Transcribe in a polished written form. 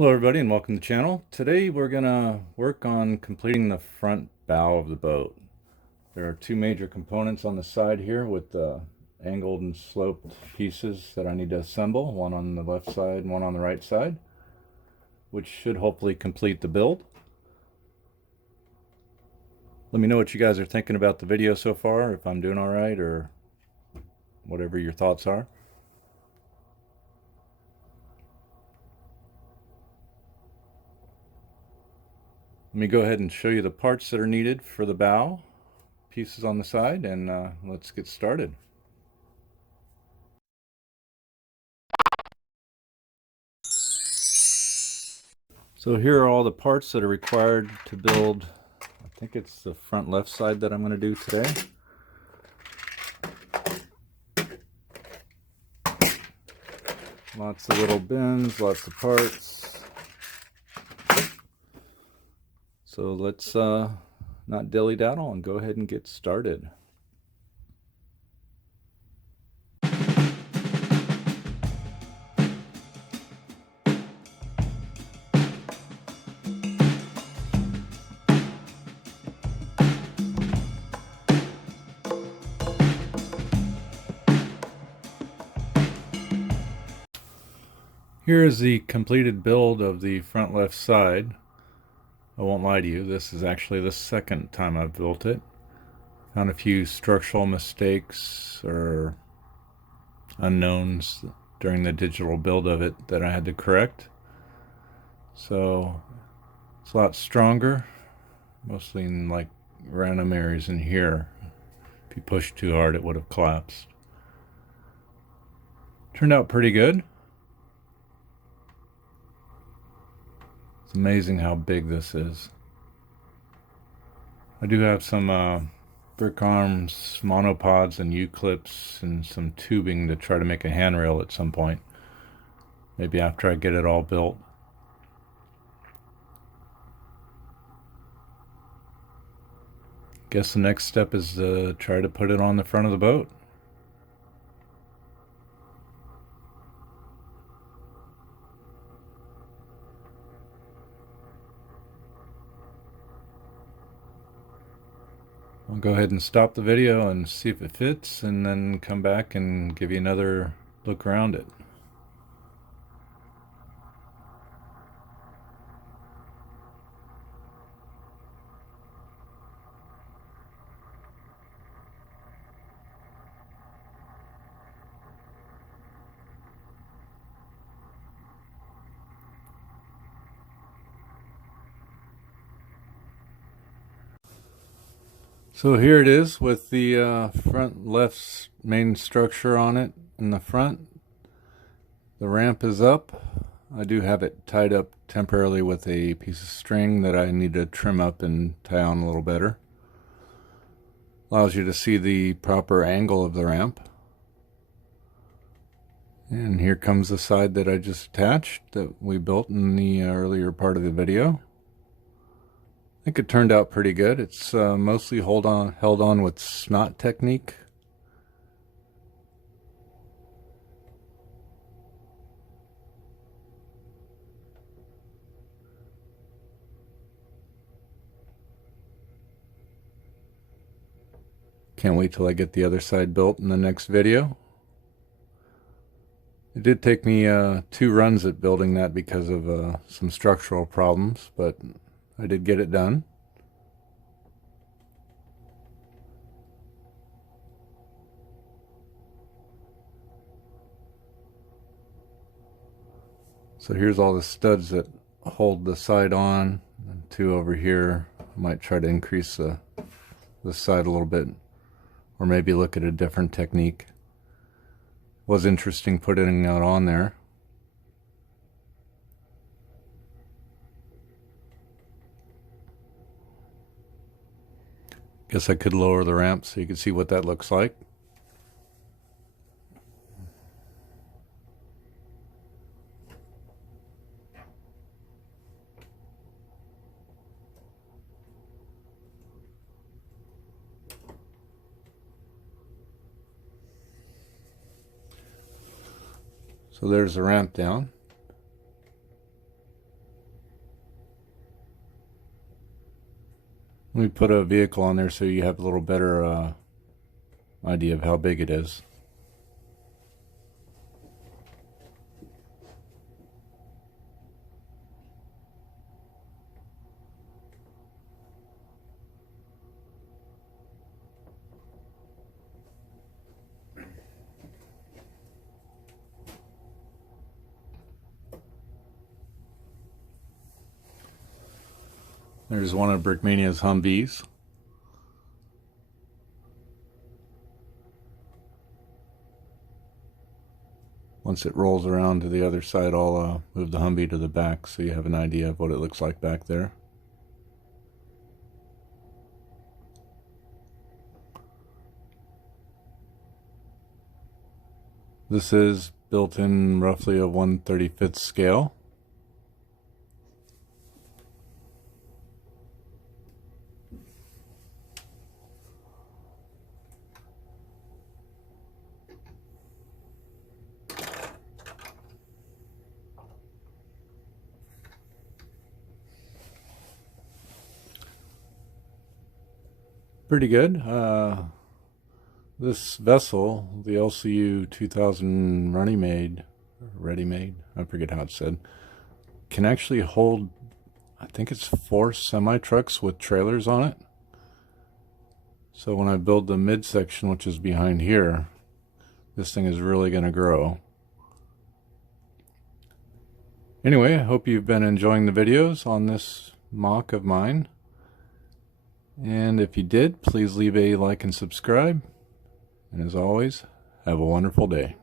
Hello everybody and welcome to the channel. Today we're gonna work on completing the front bow of the boat. There are two major components on the side here with angled and sloped pieces that I need to assemble, one on the left side and one on the right side, which should hopefully complete the build. Let me know what you guys are thinking about the video so far, if I'm doing all right or whatever your thoughts are. Let me go ahead and show you the parts that are needed for the bow, pieces on the side, and let's get started. So here are all the parts that are required to build. I think it's the front left side that I'm going to do today. Lots of little bins, lots of parts. So let's not dilly-daddle and go ahead and get started. Here is the completed build of the front left side. I won't lie to you, this is actually the second time I've built it. Found a few structural mistakes or unknowns during the digital build of it that I had to correct. So it's a lot stronger, mostly in like random areas in here. If you pushed too hard it would have collapsed. Turned out pretty good. It's amazing how big this is. I do have some brick arms, monopods, and U-clips, and some tubing to try to make a handrail at some point. Maybe after I get it all built. Guess the next step is to try to put it on the front of the boat. I'll go ahead and stop the video and see if it fits, and then come back and give you another look around it. So here it is with the front left main structure on it in the front. The ramp is up. I do have it tied up temporarily with a piece of string that I need to trim up and tie on a little better. Allows you to see the proper angle of the ramp. And here comes the side that I just attached that we built in the earlier part of the video. I think it turned out pretty good. It's mostly held on with snot technique. Can't wait till I get the other side built in the next video. It did take me 2 runs at building that because of some structural problems, but I did get it done. So here's all the studs that hold the side on, and 2 over here. I might try to increase the side a little bit, or maybe look at a different technique. Was interesting putting that on there. Guess I could lower the ramp so you can see what that looks like. So there's the ramp down. Let me put a vehicle on there so you have a little better idea of how big it is. There's one of Brickmania's Humvees. Once it rolls around to the other side, I'll move the Humvee to the back so you have an idea of what it looks like back there. This is built in roughly a 1/35th scale. Pretty good. This vessel, the LCU 2000 Runnymede, I forget how it's said, can actually hold, I think it's 4 semi-trucks with trailers on it. So when I build the midsection, which is behind here, this thing is really going to grow. Anyway, I hope you've been enjoying the videos on this MOC of mine. And if you did, please leave a like and subscribe. And as always, have a wonderful day.